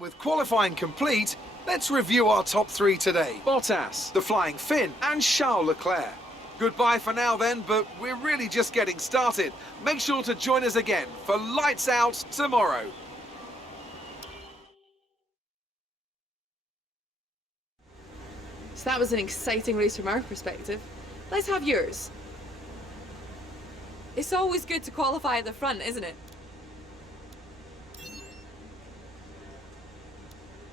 with qualifying complete, let's review our top three today. Bottas, the Flying Finn, and Charles Leclerc. Goodbye for now then, but we're really just getting started. Make sure to join us again for Lights Out tomorrow. So that was an exciting race from our perspective. Let's have yours. It's always good to qualify at the front, isn't it?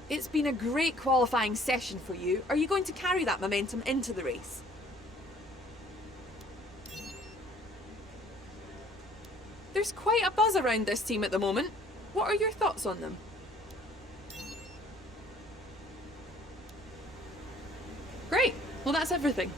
It's been a great qualifying session for you. Are you going to carry that momentum into the race? There's quite a buzz around this team at the moment. What are your thoughts on them? Great. Well, that's everything.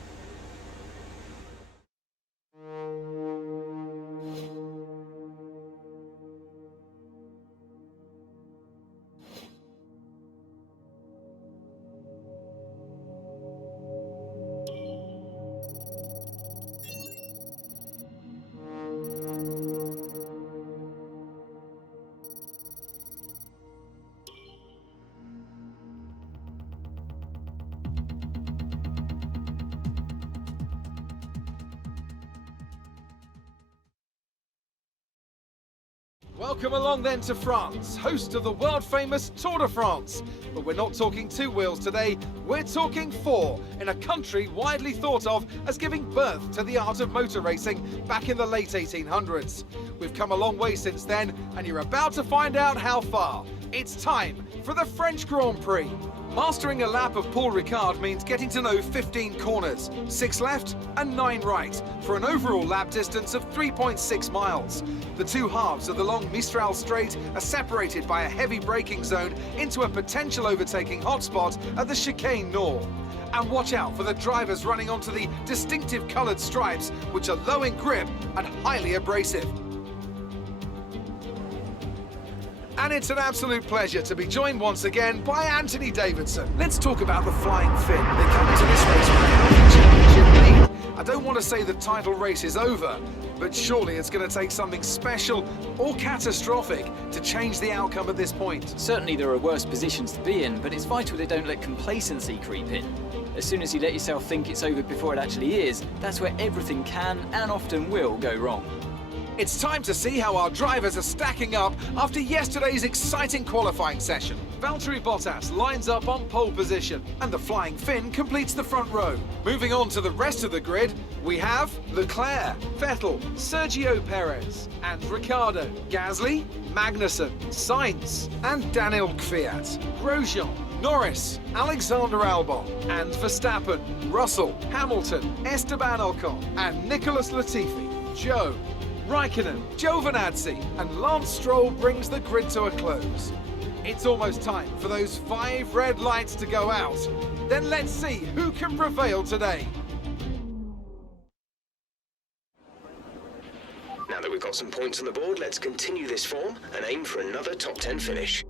Welcome along then to France, host of the world-famous Tour de France. But we're not talking two wheels today, we're talking four, in a country widely thought of as giving birth to the art of motor racing back in the late 1800s. We've come a long way since then, and you're about to find out how far. It's time for the French Grand Prix. Mastering a lap of Paul Ricard means getting to know 15 corners, 6 left and 9 right, for an overall lap distance of 3.6 miles. The two halves of the long Mistral Straight are separated by a heavy braking zone into a potential overtaking hotspot at the Chicane Nord. And watch out for the drivers running onto the distinctive coloured stripes, which are low in grip and highly abrasive. And it's an absolute pleasure to be joined once again by Anthony Davidson. Let's talk about the Flying Finn. They come into this race with a healthy championship lead. I don't want to say the title race is over, but surely it's going to take something special or catastrophic to change the outcome at this point. Certainly there are worse positions to be in, but it's vital they don't let complacency creep in. As soon as you let yourself think it's over before it actually is, that's where everything can and often will go wrong. It's time to see how our drivers are stacking up after yesterday's exciting qualifying session. Valtteri Bottas lines up on pole position, and the Flying Finn completes the front row. Moving on to the rest of the grid, we have Leclerc, Vettel, Sergio Perez, and Ricciardo, Gasly, Magnussen, Sainz, and Daniel Kvyat, Grosjean, Norris, Alexander Albon, and Verstappen, Russell, Hamilton, Esteban Ocon, and Nicholas Latifi, Joe, Raikkonen, Giovinazzi, and Lance Stroll brings the grid to a close. It's almost time for those 5 red lights to go out. Then let's see who can prevail today. Now that we've got some points on the board, let's continue this form and aim for another top 10 finish.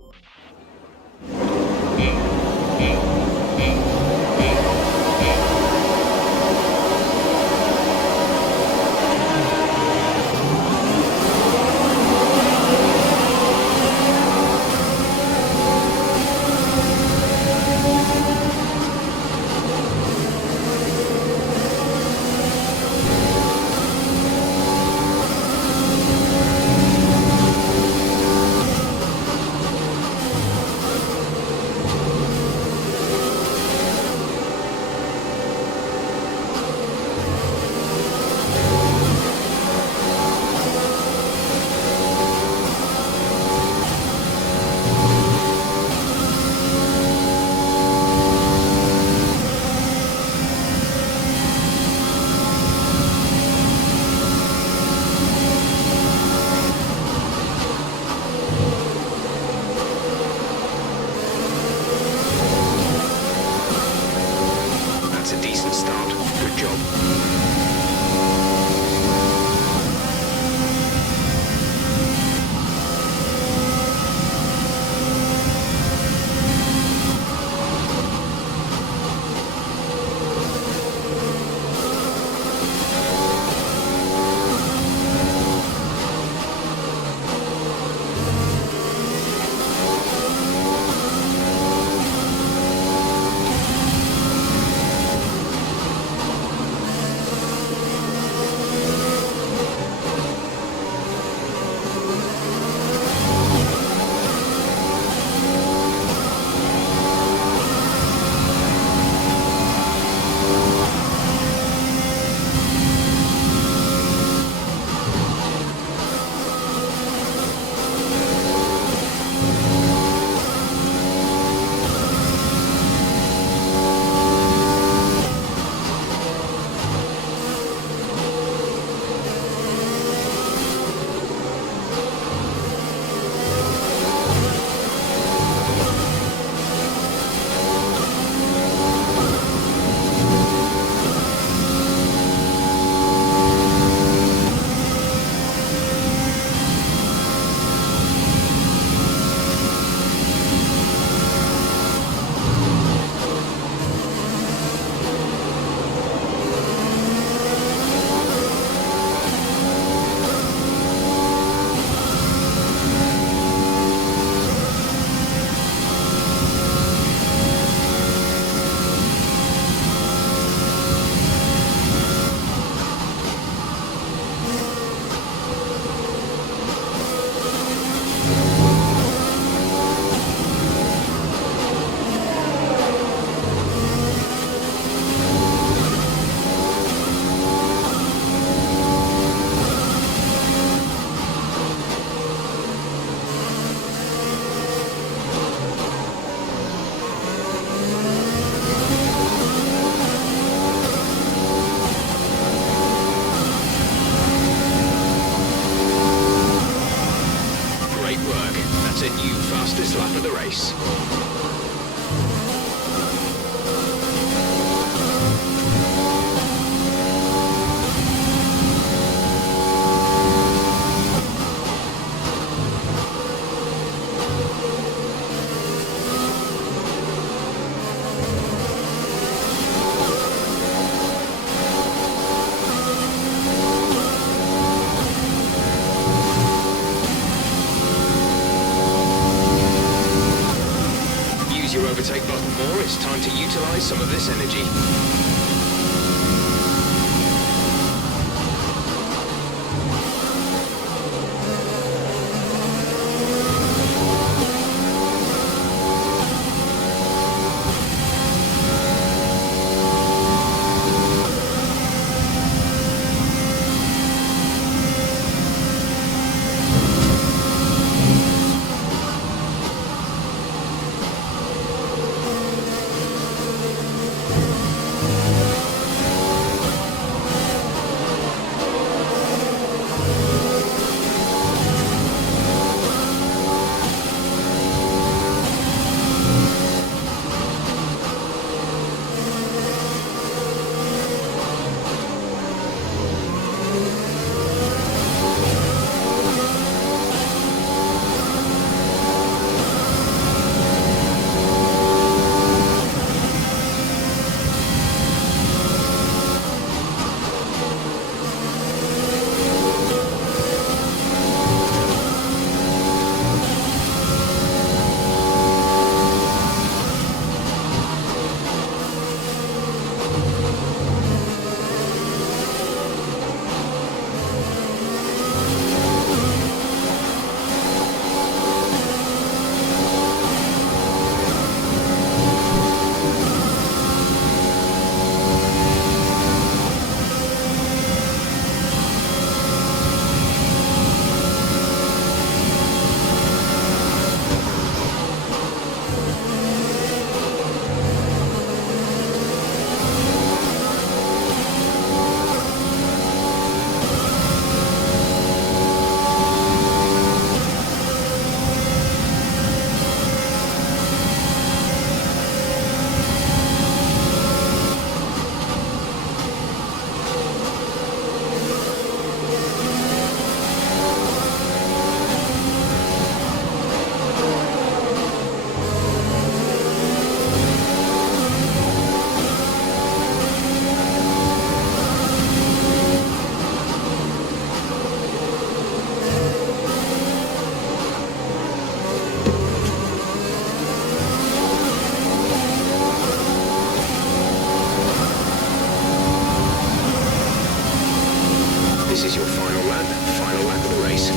for the race. Your overtake button more, it's time to utilize some of this energy. This is your final lap of the race.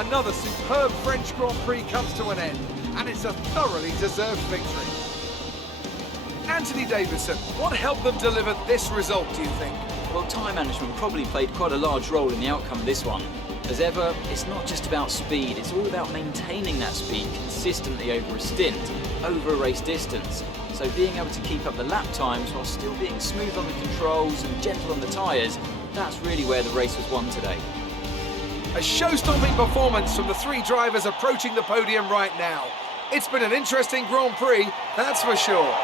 Another superb French Grand Prix comes to an end, and it's a thoroughly deserved victory. Anthony Davidson, what helped them deliver this result, do you think? Well, time management probably played quite a large role in the outcome of this one. As ever, it's not just about speed, it's all about maintaining that speed consistently over a stint, over a race distance. So being able to keep up the lap times while still being smooth on the controls and gentle on the tyres, that's really where the race was won today. A show-stopping performance from the three drivers approaching the podium right now. It's been an interesting Grand Prix, that's for sure.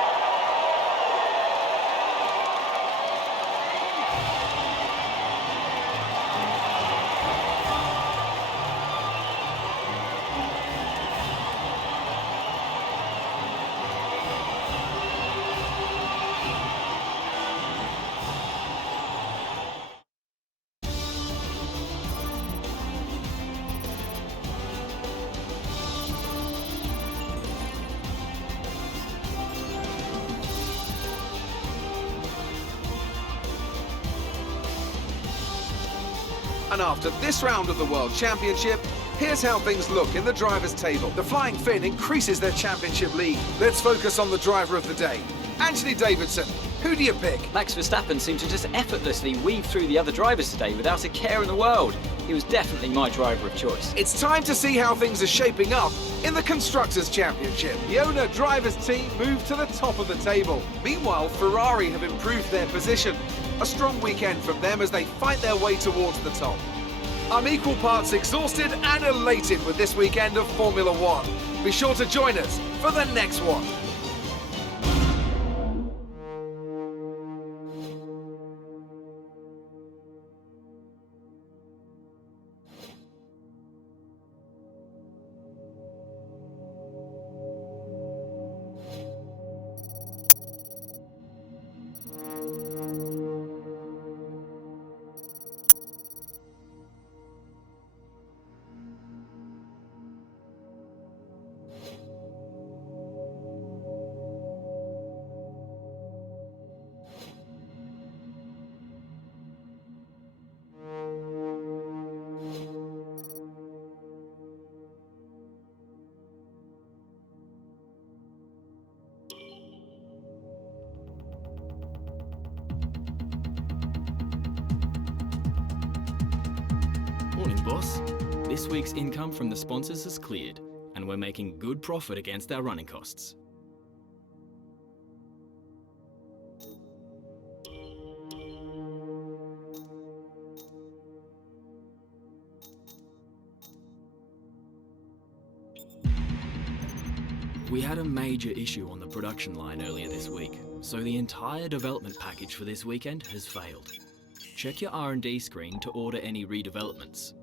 And after this round of the World Championship, here's how things look in the drivers' table. The Flying Finn increases their championship lead. Let's focus on the driver of the day, Anthony Davidson. Who do you pick? Max Verstappen seemed to just effortlessly weave through the other drivers today without a care in the world. He was definitely my driver of choice. It's time to see how things are shaping up in the Constructors' Championship. The owner drivers team moved to the top of the table. Meanwhile, Ferrari have improved their position. A strong weekend from them as they fight their way towards the top. I'm equal parts exhausted and elated with this weekend of Formula One. Be sure to join us for the next one. Morning, boss. This week's income from the sponsors has cleared, and we're making good profit against our running costs. We had a major issue on the production line earlier this week, so the entire development package for this weekend has failed. Check your R&D screen to order any redevelopments.